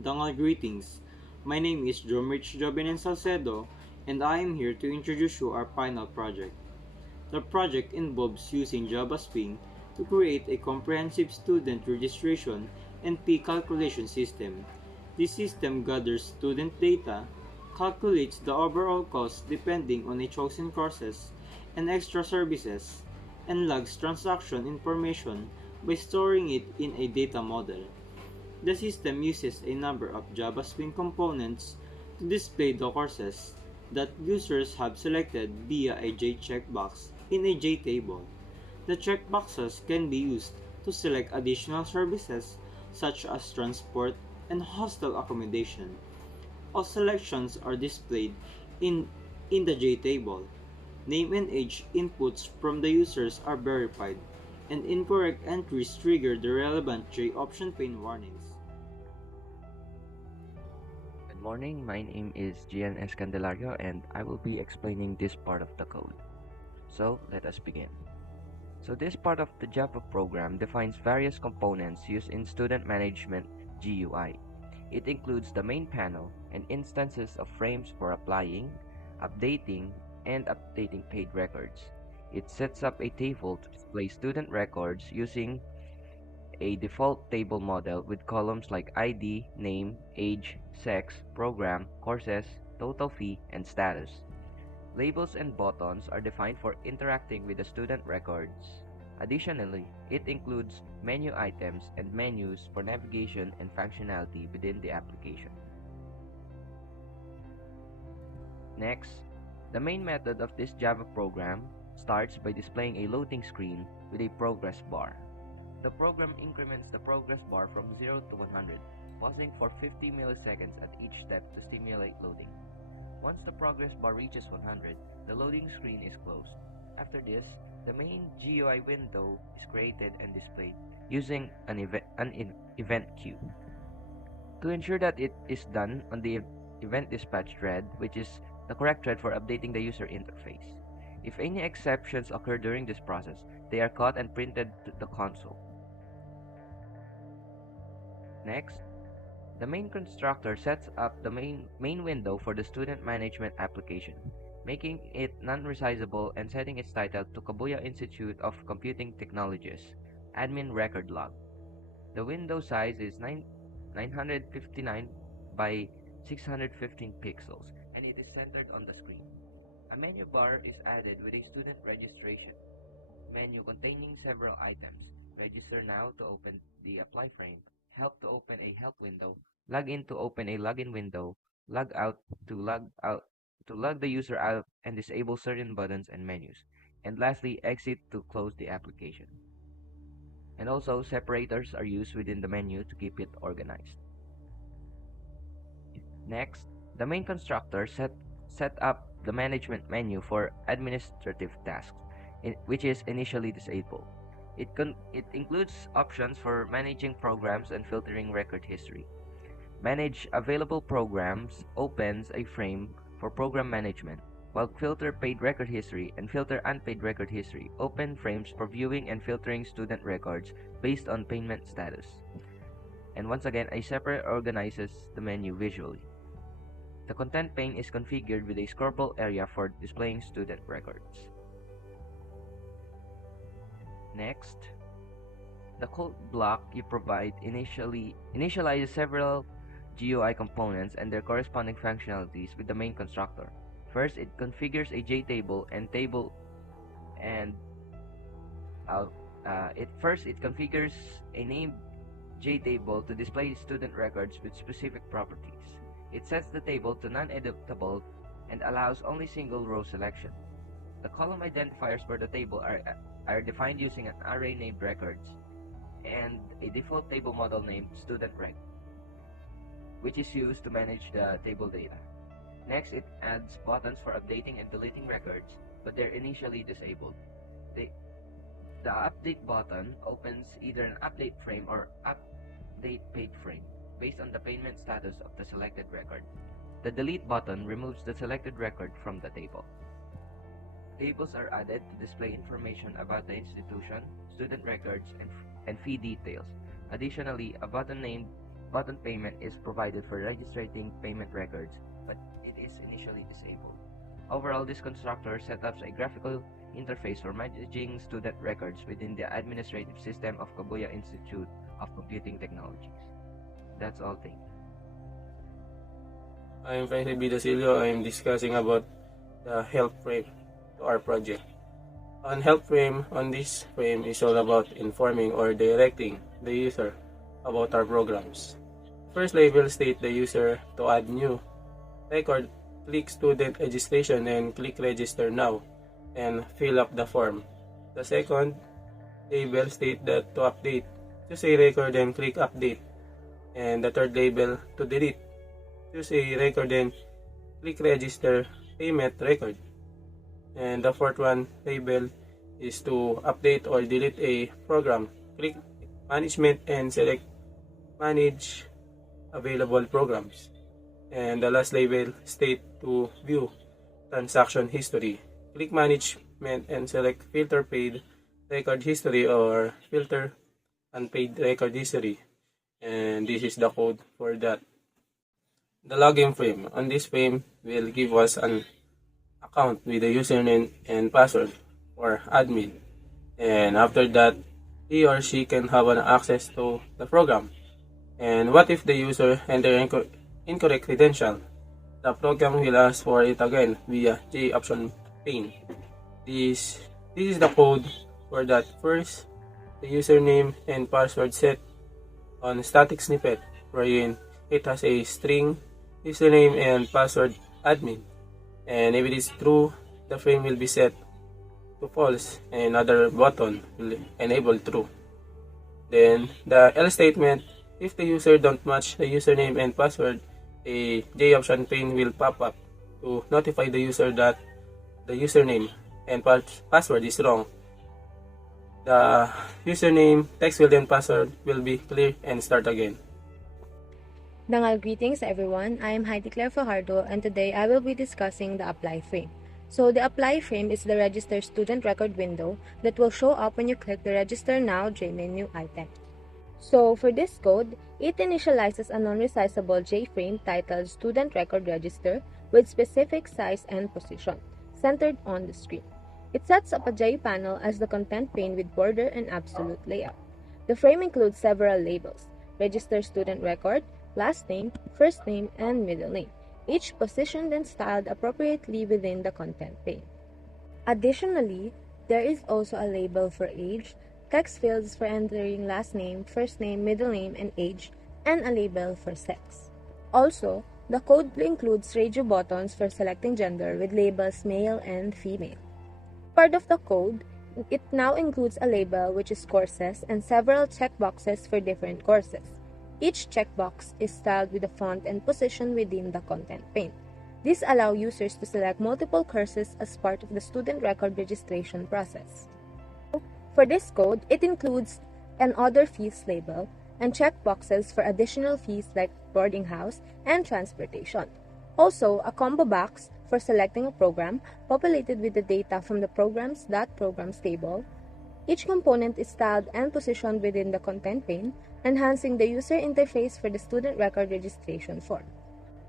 Dangal greetings. My name is JOEMRICH JOVIN and SALCEDO, and I am here to introduce you our final project. The project involves using Java Spring to create a comprehensive student registration and fee calculation system. This system gathers student data, calculates the overall cost depending on a chosen courses and extra services, and logs transaction information by storing it in a data model. The system uses a number of Java Spring components to display the courses that users have selected via a checkbox in a JTable. The checkboxes can be used to select additional services such as transport and hostel accommodation. All selections are displayed in, in the JTable. Name and age inputs from the users are verified, and incorrect entries trigger the relevant J option pane warnings. Good morning, my name is GIAN Candelario and I will be explaining this part of the code. So let us begin. So this part of the Java program defines various components used in student management GUI. It includes the main panel and instances of frames for applying, updating, and updating paid records. It sets up a table to display student records using a default table model with columns like ID, name, age, sex, program, courses, total fee, and status. Labels and buttons are defined for interacting with the student records. Additionally, it includes menu items and menus for navigation and functionality within the application. Next, the main method of this Java program starts by displaying a loading screen with a progress bar. The program increments the progress bar from 0 to 100, pausing for 50 milliseconds at each step to stimulate loading. Once the progress bar reaches 100, the loading screen is closed. After this, the main GUI window is created and displayed using an event queue. To ensure that it is done on the event dispatch thread, which is the correct thread for updating the user interface. If any exceptions occur during this process, they are caught and printed to the console. Next, the main constructor sets up the main window for the student management application, making it non-resizable and setting its title to Kabuya Institute of Computing Technologies, admin record log. The window size is 959 by 615 pixels, and it is centered on the screen. A menu bar is added with a student registration menu containing several items. Register now to open the apply frame, help to open a help window, log in to open a login window, log out to log the user out and disable certain buttons and menus, and lastly exit to close the application. And also separators are used within the menu to keep it organized. Next, the main constructor set up the management menu for administrative tasks, which is initially disabled. It includes options for managing programs and filtering record history. Manage available programs opens a frame for program management, while filter paid record history and filter unpaid record history open frames for viewing and filtering student records based on payment status. And once again, a separate organizes the menu visually. The content pane is configured with a scrollable area for displaying student records. Next, the code block you provide initializes several GUI components and their corresponding functionalities with the main constructor. First, it configures a JTable and table and it configures a named JTable to display student records with specific properties. It sets the table to non-editable and allows only single row selection. The column identifiers for the table are defined using an array named records and a default table model named studentRec, which is used to manage the table data. Next, it adds buttons for updating and deleting records, but they're initially disabled. The update button opens either an update frame or update paid frame based on the payment status of the selected record. The delete button removes the selected record from the table. Tables are added to display information about the institution, student records, and fee details. Additionally, a button named button payment is provided for registering payment records, but it is initially disabled. Overall, this constructor set up a graphical interface for managing student records within the administrative system of Kabuya Institute of Computing Technologies. That's all, thank you. I'm FRENZ DACILLO. I'm discussing about the help frame to our project. On help frame, on this frame is all about informing or directing the user about our programs. First label state the user to add new record, click student registration and click register now and fill up the form. The second label state that to update, choose a record and click update. And the third label to delete, choose a record and click register payment record. And the fourth one label is to update or delete a program. Click management and select manage available programs. And the last label state to view transaction history. Click management and select filter paid record history or filter unpaid record history. And this is the code for that. The login frame. On this frame will give us an account with a username and password for admin. And after that, he or she can have an access to the program. And what if the user enter incorrect credential? The program will ask for it again via J option pane. This is the code for that. First, the username and password set on static snippet, wherein it has a string username and password admin. And if it is true, the frame will be set to false and other button will enable true. Then the else statement, if the user don't match the username and password, a J option pane will pop up to notify the user that the username and password is wrong. The username, text field, and password will be clear and start again. Dangal greetings everyone, I am HAIDEE FAJARDO and today I will be discussing the apply frame. So the apply frame is the register student record window that will show up when you click the register now JOVIN new item. So for this code, it initializes a non-resizable JFrame titled student record register with specific size and position, centered on the screen. It sets up a J panel as the content pane with border and absolute layout. The frame includes several labels: register student record, last name, first name, and middle name, each positioned and styled appropriately within the content pane. Additionally, there is also a label for age, text fields for entering last name, first name, middle name, and age, and a label for sex. Also, the code includes radio buttons for selecting gender with labels male and female. Part of the code, it now includes a label which is courses and several checkboxes for different courses. Each checkbox is styled with a font and position within the content pane. This allows users to select multiple courses as part of the student record registration process. For this code, it includes an other fees label and checkboxes for additional fees like boarding house and transportation. Also, a combo box for selecting a program populated with the data from the programs.programs table. Each component is styled and positioned within the content pane, enhancing the user interface for the student record registration form.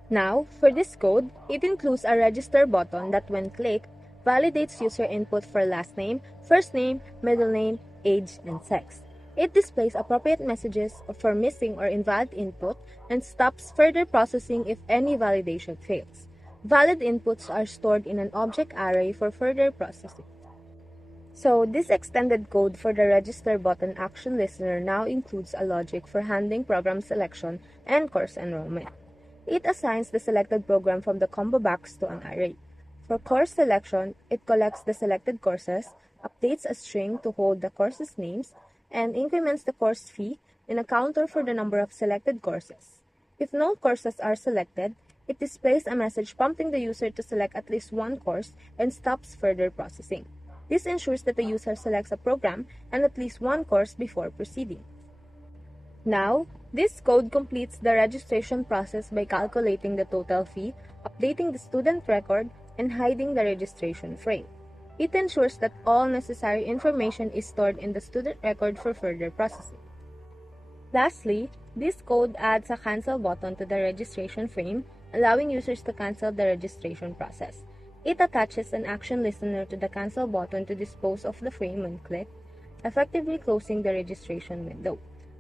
Now, for this code, it includes a register button that when clicked, validates user input for last name, first name, middle name, age, and sex. It displays appropriate messages for missing or invalid input and stops further processing if any validation fails. Valid inputs are stored in an object array for further processing. So, this extended code for the register button action listener now includes a logic for handling program selection and course enrollment. It assigns the selected program from the combo box to an array. For course selection, it collects the selected courses, updates a string to hold the courses' names, and increments the course fee in a counter for the number of selected courses. If no courses are selected, it displays a message prompting the user to select at least one course and stops further processing. This ensures that the user selects a program and at least one course before proceeding. Now, this code completes the registration process by calculating the total fee, updating the student record, and hiding the registration frame. It ensures that all necessary information is stored in the student record for further processing. Lastly, this code adds a cancel button to the registration frame, allowing users to cancel the registration process. It attaches an action listener to the cancel button to dispose of the frame when clicked, effectively closing the registration window.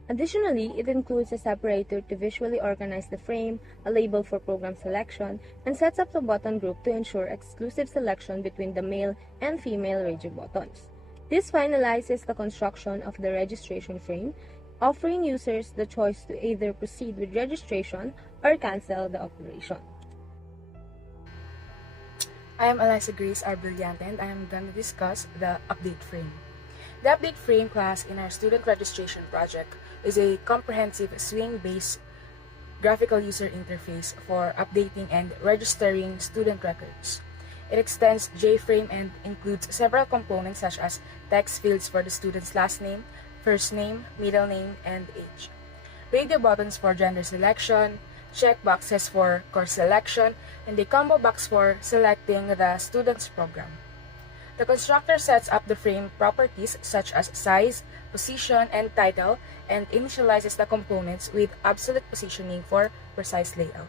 Additionally, it includes a separator to visually organize the frame, a label for program selection, and sets up the button group to ensure exclusive selection between the male and female radio buttons. This finalizes the construction of the registration frame, offering users the choice to either proceed with registration or cancel the operation. I am ALYSSA Grace R. Brillante, and I am going to discuss the update frame. The update frame class in our student registration project is a comprehensive swing-based graphical user interface for updating and registering student records. It extends JFrame and includes several components such as text fields for the student's last name, first name, middle name, and age. Radio buttons for gender selection, check boxes for course selection, and a combo box for selecting the student's program. The constructor sets up the frame properties such as size, position, and title, and initializes the components with absolute positioning for precise layout.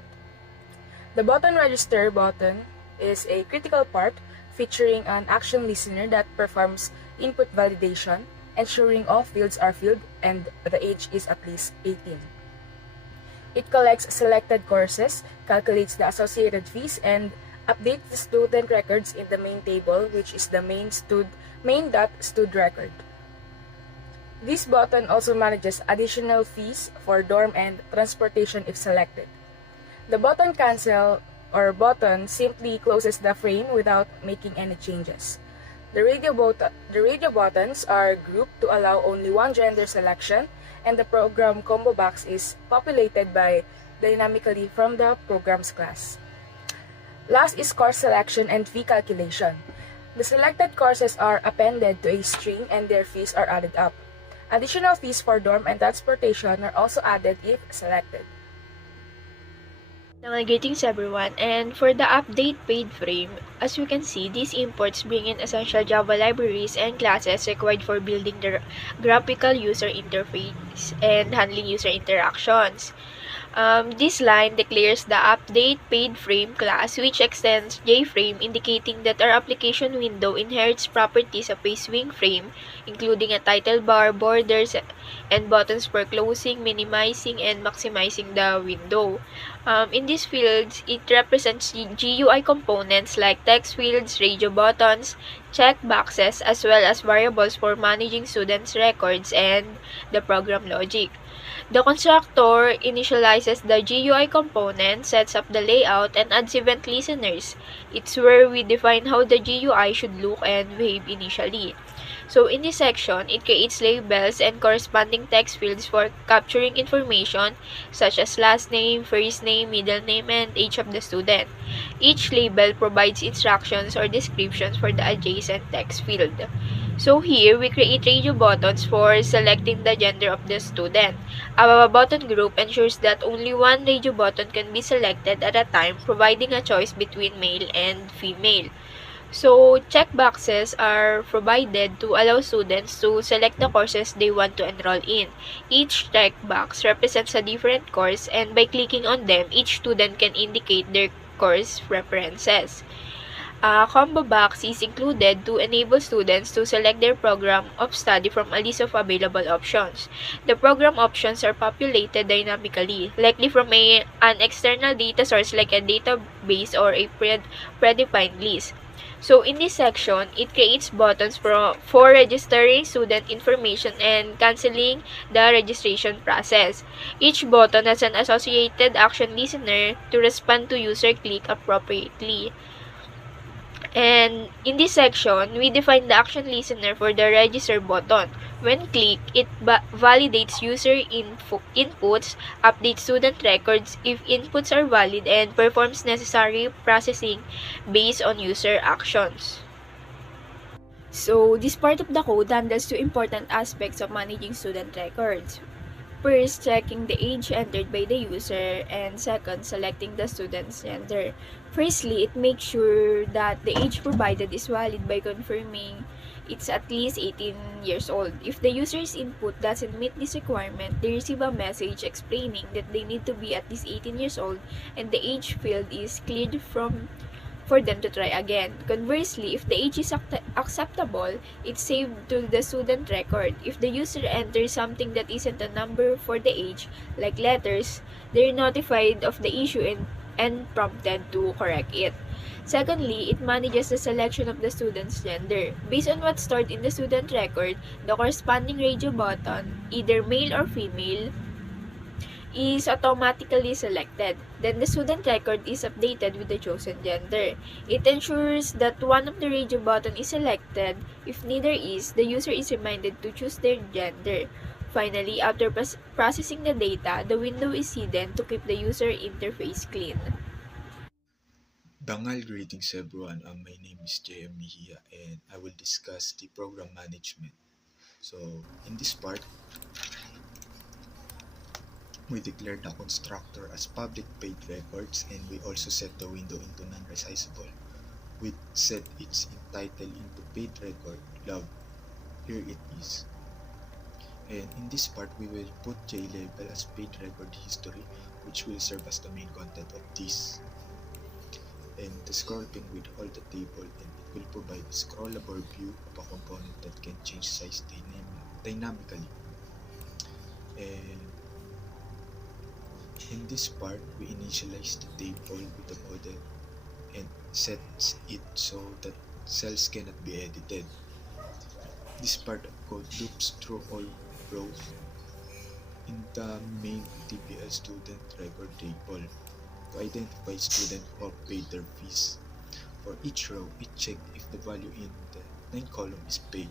The button register button is a critical part featuring an action listener that performs input validation, ensuring all fields are filled and the age is at least 18. It collects selected courses, calculates the associated fees, and updates the student records in the main table, which is the main.stud record. This button also manages additional fees for dorm and transportation if selected. The button cancel or button simply closes the frame without making any changes. The radio buttons are grouped to allow only one gender selection, and the program combo box is populated dynamically from the program's class. Last is course selection and fee calculation. The selected courses are appended to a string and their fees are added up. Additional fees for dorm and transportation are also added if selected. Greetings everyone, and for the update paid frame, as we can see, these imports bring in essential Java libraries and classes required for building the graphical user interface and handling user interactions. This line declares the update paid frame class, which extends JFrame, indicating that our application window inherits properties of a swing frame, including a title bar, borders, and buttons for closing, minimizing, and maximizing the window. In these fields, it represents GUI components like text fields, radio buttons, check boxes, as well as variables for managing students' records and the program logic. The constructor initializes the GUI component, sets up the layout, and adds event listeners. It's where we define how the GUI should look and behave initially. So in this section, it creates labels and corresponding text fields for capturing information such as last name, first name, middle name, and age of the student. Each label provides instructions or descriptions for the adjacent text field. So here, we create radio buttons for selecting the gender of the student. Our button group ensures that only one radio button can be selected at a time, providing a choice between male and female. So, checkboxes are provided to allow students to select the courses they want to enroll in. Each checkbox represents a different course, and by clicking on them, each student can indicate their course preferences. A combo box is included to enable students to select their program of study from a list of available options. The program options are populated dynamically, likely from an external data source like a database or a predefined list. So in this section, it creates buttons for registering student information and canceling the registration process. Each button has an associated action listener to respond to user click appropriately. And in this section, we define the action listener for the register button. When clicked, it validates user inputs, updates student records if inputs are valid, and performs necessary processing based on user actions. So, this part of the code handles two important aspects of managing student records. First, checking the age entered by the user, and second, selecting the student's gender. Firstly, it makes sure that the age provided is valid by confirming it's at least 18 years old. If the user's input doesn't meet this requirement, they receive a message explaining that they need to be at least 18 years old and the age field is cleared for them to try again. Conversely, if the age is acceptable, it's saved to the student record. If the user enters something that isn't a number for the age, like letters, they're notified of the issue and prompted to correct it. Secondly, it manages the selection of the student's gender. Based on what's stored in the student record, the corresponding radio button, either male or female, is automatically selected. Then the student record is updated with the chosen gender. It ensures that one of the radio button is selected. If neither is, the user is reminded to choose their gender. Finally, after processing the data, the window is hidden to keep the user interface clean. Dangal, greetings everyone. My name is JOEMRICH and I will discuss the program management. So in this part, we declare the constructor as public paid records and we also set the window into non-resizable. We set its entitled into paid record log. Here it is. And in this part, we will put JLabel as paid record history, which will serve as the main content of this. And the scroll pin will hold the table and it will provide a scrollable view of a component that can change size dynamically. And in this part, we initialize the table with the model and set it so that cells cannot be edited. This part of code loops through all rows in the main TPL student record table to identify students who have paid their fees. For each row, it checks if the value in the 9th column is paid.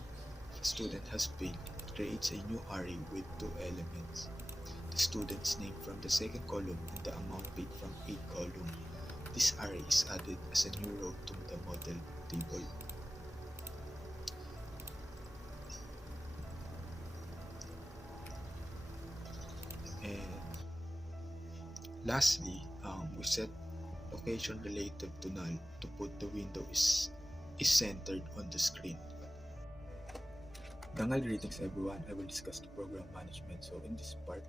If a student has paid, it creates a new array with 2 elements. The student's name from the 2nd column and the amount paid from 8th column. This array is added as a new row to the model table. And lastly, we set location relative to null to put the window is centered on the screen. Dangal, greetings everyone. I will discuss the program management. So in this part,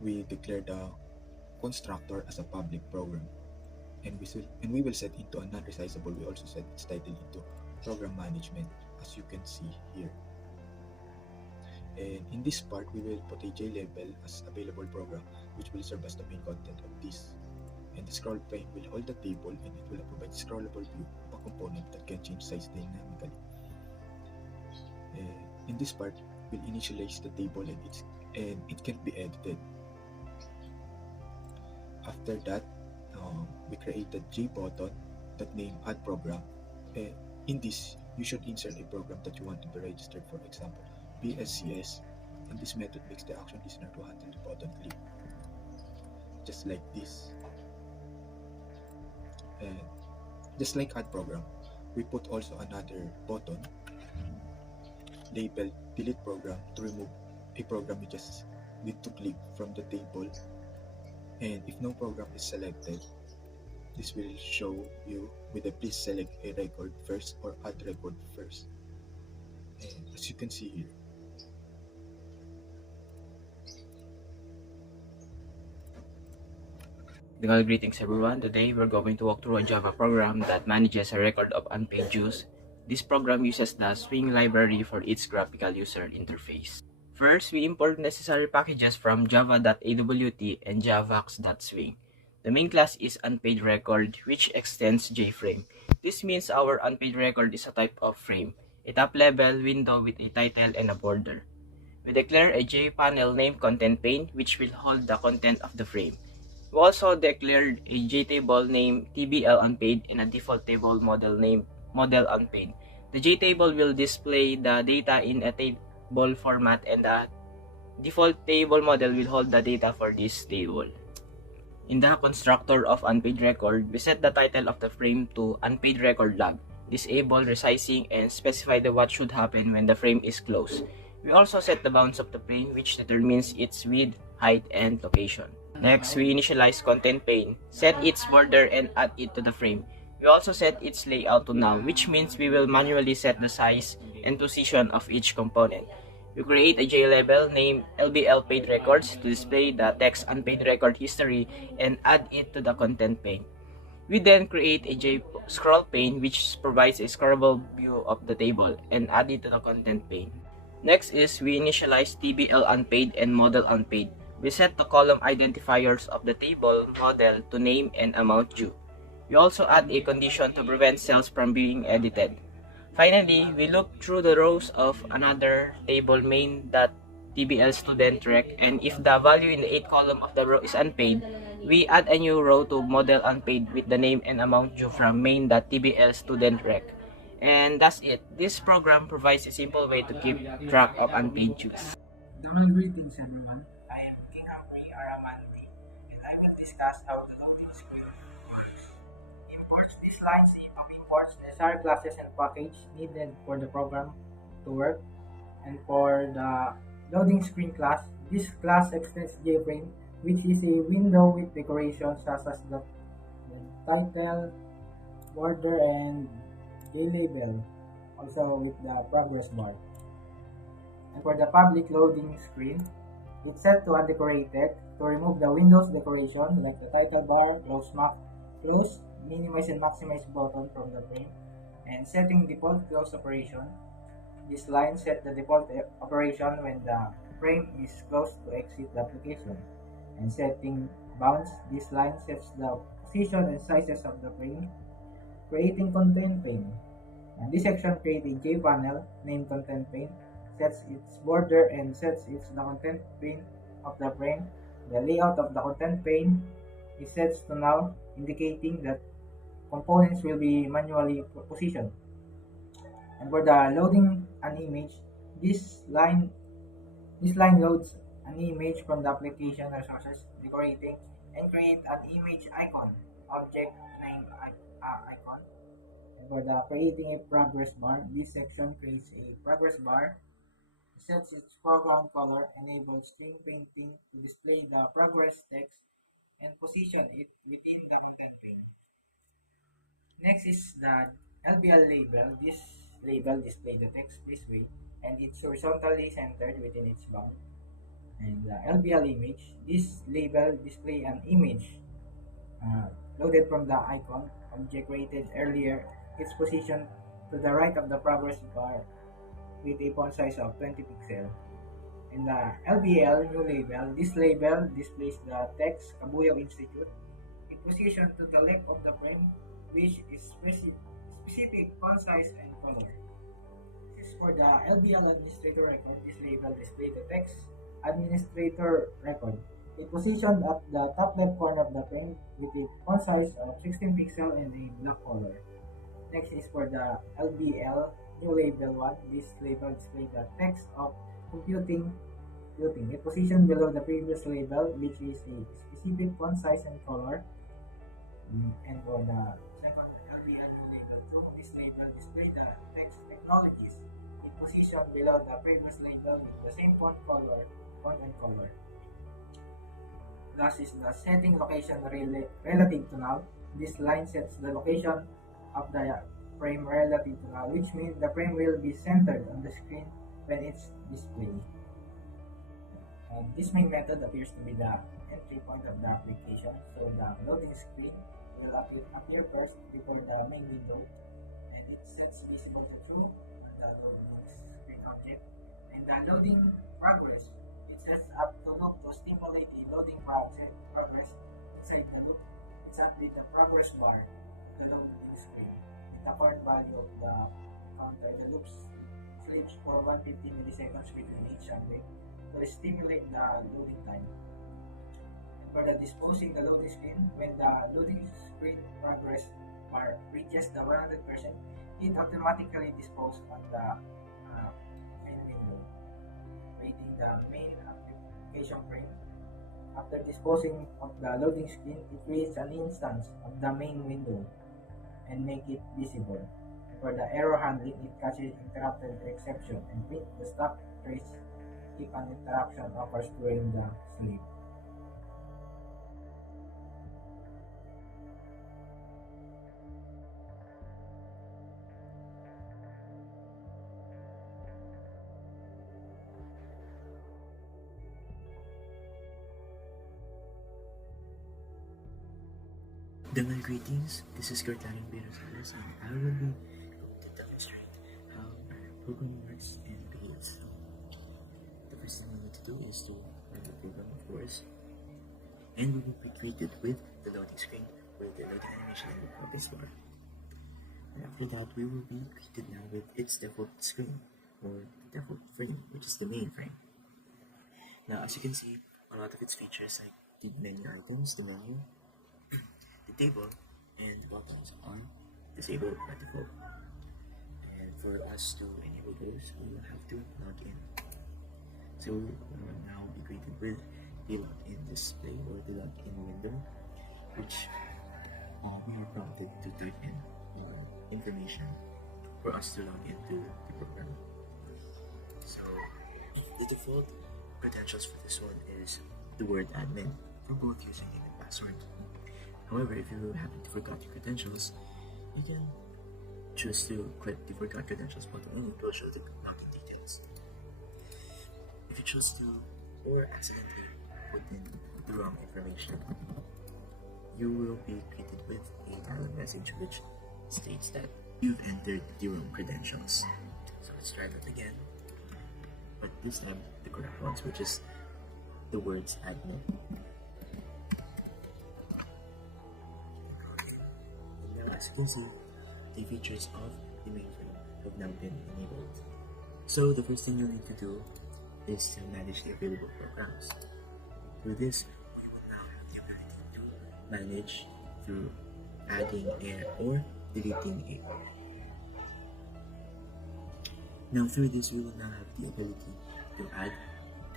we declare the constructor as a public program, and we will set into a non-resizable. We also set its title into program management, as you can see here. And in this part, we will put a JLabel as available program, which will serve as the main content of this. And the scroll pane will hold the table and it will provide scrollable view of a component that can change size dynamically. In this part, we'll initialize the table and it can be edited. After that, we create the J button that name add program. In this, you should insert a program that you want to be registered, for example, BSCS, and this method makes the action listener to handle the button click, just like this. And just like add program, we put also another button labeled delete program to remove a program you just need to click from the table. And if no program is selected, this will show you with a please select a record first or add record first. And as you can see here, Greetings everyone. Today we're going to walk through a Java program that manages a record of unpaid dues. This program uses the Swing library for its graphical user interface. First, we import necessary packages from java.awt and javax.swing. The main class is unpaid record, which extends JFrame. This means our unpaid record is a type of frame, a top-level window with a title and a border. We declare a JPanel name content pane, which will hold the content of the frame. We also declared a JTable name TBL unpaid and a default table model name model unpaid. The JTable will display the data in a table format and the default table model will hold the data for this table. In the constructor of unpaid record, we set the title of the frame to unpaid record log, disable resizing, and specify what should happen when the frame is closed. We also set the bounds of the frame, which determines its width, height, and location. Next, we initialize content pane, set its border, and add it to the frame. We also set its layout to null, which means we will manually set the size and position of each component. We create a JLabel named LBL Paid Records to display the text unpaid record history and add it to the content pane. We then create a JScroll pane which provides a scrollable view of the table and add it to the content pane. Next is we initialize TBL unpaid and model unpaid. We set the column identifiers of the table model to name and amount due. We also add a condition to prevent cells from being edited. Finally, we look through the rows of another table main.tbl student rec, and if the value in the 8th column of the row is unpaid, we add a new row to model unpaid with the name and amount due from main.tbl student rec. And that's it. This program provides a simple way to keep track of unpaid dues. Greetings everyone. I am King Humphrey or AMANDY, and I will discuss how the loading screen works. Imports these lines of imports necessary classes and package needed for the program to work. And for the loading screen class, this class extends JFrame, which is a window with decorations such as the title, border, and JLabel, also with the progress bar. And for the public loading screen, it's set to undecorated to remove the Windows decoration like the title bar, close, minimize and maximize button from the frame, and setting default close operation. This line set the default operation when the frame is closed to exit the application. And setting bounds, this line sets the position and sizes of the frame. Creating content pane. And this section creates a JPanel named content pane, sets its border and sets its the content pane of the frame. The layout of the content pane is set to null, indicating that components will be manually positioned. And for the loading an image, this line loads an image from the application resources, decorating and create an image icon, object named icon. And for the creating a progress bar, this section creates a progress bar, sets its foreground color, enables screen painting to display the progress text, and position it within the content pane. Next is the LBL label. This label displays the text this way, and it's horizontally centered within its bound. And the LBL image, this label displays an image loaded from the icon object created earlier. It's positioned to the right of the progress bar with a font size of 20 pixels. In the LBL new label, this label displays the text Kabuyaw Institute. It positioned to the left of the frame, which is specific font size and color. This is for the LBL administrator record. This label displays the text administrator record. It positioned at the top left corner of the frame with a font size of 16 pixels and a black color. Next is for the LBL new label 1. This label displays the text of computing. It positioned below the previous label, which is a specific font size and color. And for the second LBL new label 2, this label displays the text technologies. It positioned below the previous label with the same font and color. Last is the setting location relative to null. This line sets the location of the frame relative to null, which means the frame will be centered on the screen when it's displayed. This main method appears to be the entry point of the application, so the loading screen will appear first before the main window, and it sets visible to true the loading screen object. And the loading progress, it sets up to loop to stimulate the loading progress inside the loop. It's update the progress bar, the loading screen, with the current value of the counter. The loops sleeps for 150 milliseconds between each update to stimulate the loading time. And for the disposing the loading screen, when the loading screen progress bar reaches the 100%, it automatically disposes on the main window, creating the main application frame. After disposing of the loading screen, it creates an instance of the main window and make it visible. For the error handling, it catches interrupted exception and print the stop trace if an interruption occurs during the sleep. Dengar greetings, this is Larren and Rosales, and I will be able to demonstrate how our program works and behaves. The first thing we need to do is to run the program, of course, and we will be greeted with the loading screen with the loading animation and the progress bar. And after that, we will be greeted now with its default screen, or the default frame, which is the main frame. Now, as you can see, a lot of its features like the menu items, the menu, the table, and the buttons are disabled by default. And for us to enable those, we will have to log in. So we will now be greeted with the login display or the login window, which we are prompted to type in information for us to log into the program. So the default credentials for this one is the word admin for both username and password. However, if you happen to forgot your credentials, you can choose to click the forgot credentials button and it will show the login details. If you choose to or accidentally put in the wrong information, you will be greeted with a error message which states that you've entered the wrong credentials. So let's try that again, but this time the correct ones, which is the words admin. And now, as you can see, the features of the mainframe have now been enabled. So the first thing you'll need to do is to manage the available programs. Through this, we will now have the ability to manage through adding or deleting a. Now through this, we will now have the ability to add,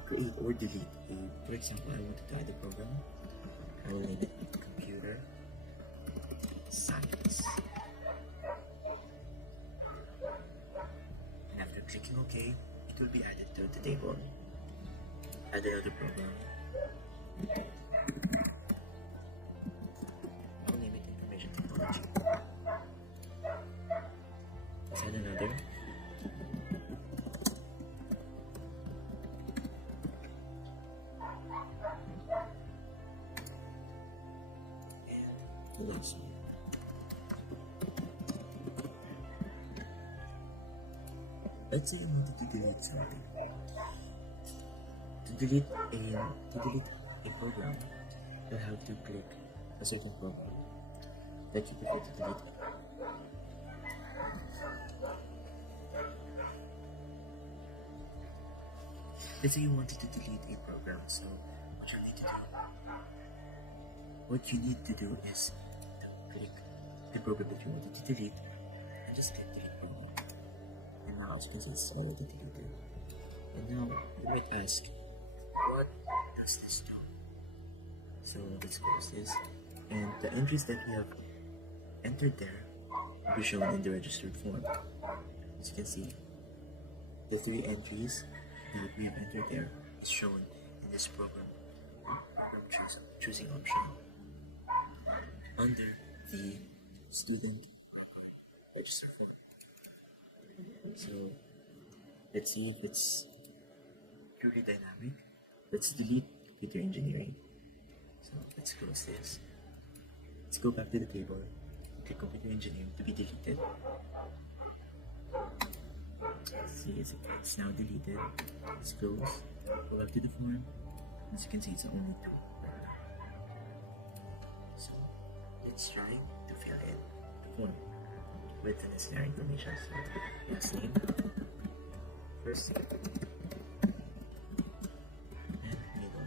create or delete a. For example, I wanted to add a program. I will name it computer science. And after clicking OK, it will be added to the table. Add another program. I'll name it information technology. Let's add another. And the last one. Let's say you wanted to delete something. To delete a program, you'll have to click a certain program that you prefer to delete. Let's say you wanted to delete a program, so what you need to do is to click the program that you wanted to delete and just click delete program. And now, as you can see, it's already deleted. And now you might ask, what does this do? So let's close this, and the entries that we have entered there will be shown in the registered form. As you can see, the 3 entries that we have entered there is shown in this program choosing option under the student register form. So let's see if it's purely dynamic. Let's delete computer engineering. So let's close this. Let's go back to the table. Click computer engineering to be deleted. Let's see, it's now deleted. Let's close. Go back to the form. As you can see, it's only 2 right now. So let's try to fill in the form with the necessary information. So last name, first name, and middle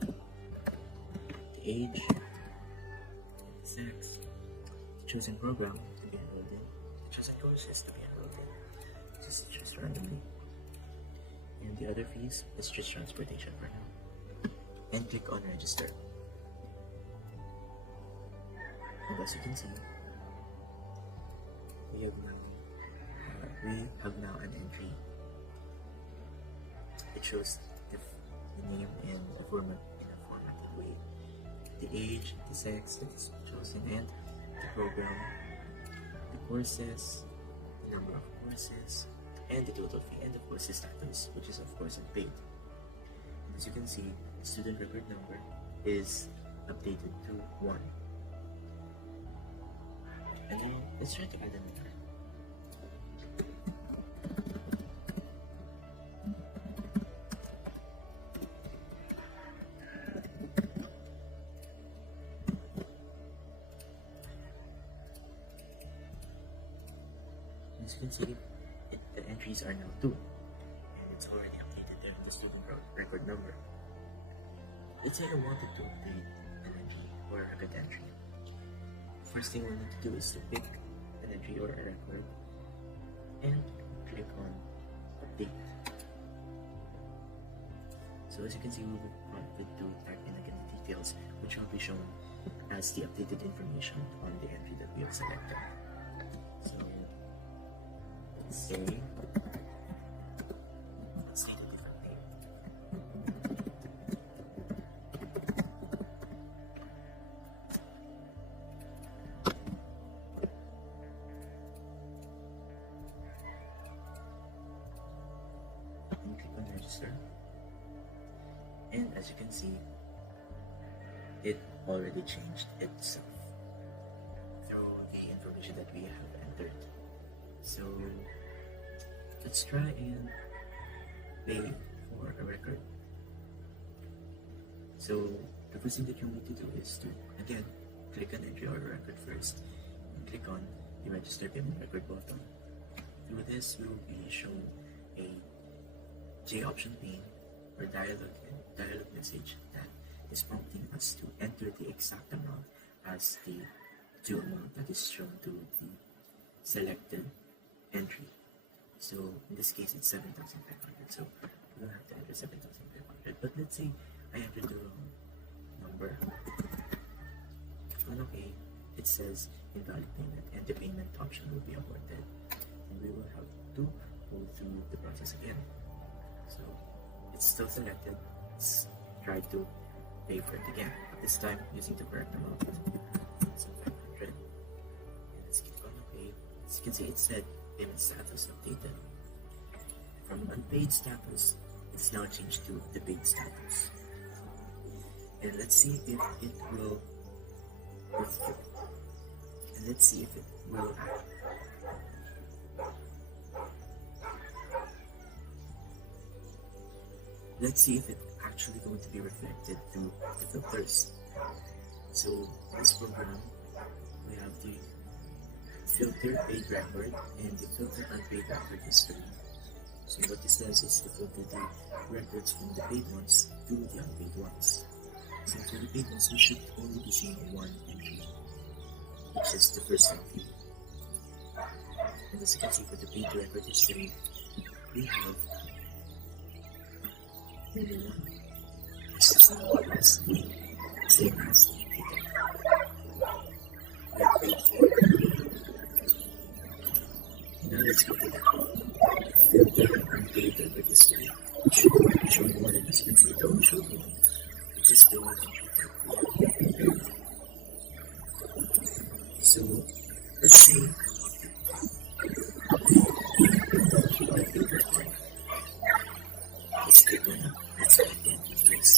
name, the age, the sex, the chosen program to be enrolled in, the chosen courses to be enrolled in, just choose randomly, and the other fees, let's choose transportation for now, and click on register. And as you can see, we have now an entry. It shows the name in a formatted way, the age, the sex that is chosen, and the program, the courses, the number of courses, and the total fee, and of course the status, which is of course unpaid. As you can see, the student record number is updated to 1. And now, let's try to add an entry. As you can see, the entries are now 2, and it's already updated there in the student record number. Let's say I wanted to update an entry or a record entry. First thing we need to do is to pick an entry or a record and click on update. So as you can see, we will be prompted to type in again the details, which will be shown as the updated information on the entry that we have selected. So let's say, let's state a different name. And click on register. And as you can see, it already changed itself through the information that we have entered. So let's try and pay for a record. So the first thing that you need to do is to again click on entry or record first and click on the register payment record button. Through this, we will be shown a J option pane or dialog message that is prompting us to enter the exact amount as the due amount that is shown to the selected entry. So in this case, it's 7,500. So we don't have to enter 7,500. But let's say I entered the wrong number. On OK, it says invalid payment, and the payment option will be aborted, and we will have to go through the process again. So it's still selected. Let's try to pay for it again. This time using the correct amount. So 500. And let's click on OK. As you can see, it said payment status updated. From unpaid status, it's now changed to the paid status. And let's see if it will reflect. And let's see if it will act. Let's see if it's actually going to be reflected through the filters. So in this program, we have the filter paid record and the filter unpaid record history. So what this does is to filter the records from the paid ones to the unpaid ones. So for the paid ones, we should only be seeing one entry, which is the first entry. And as you can see, for the paid record history, we have only one. This is not as the same as the we have paid for. Now let's go to the filter unpaid record history, which should be showing one, and as you can see, don't show one, which is the one entry. So let's see. Let's click on it. Let's select the entry first.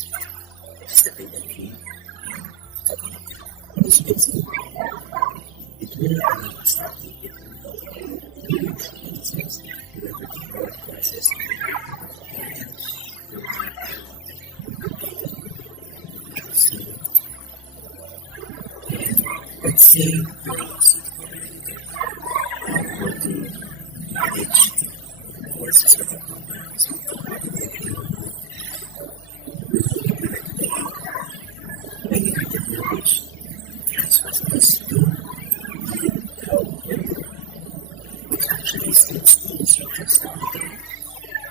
Just the paid entry. And click on it. As you can see, it will allow us to update it. And it says whoever the board process and will not so let's say we also go to manage the courses of the programs. Which transfers us to which actually states the instructions that we do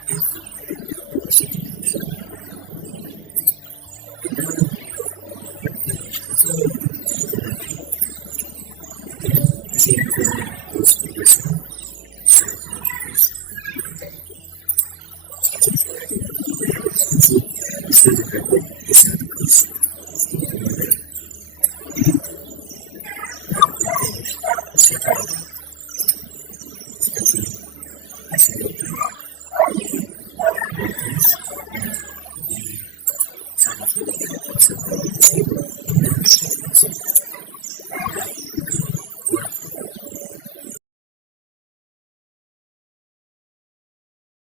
if the procedure is the same thing goes for this one. So the student record is not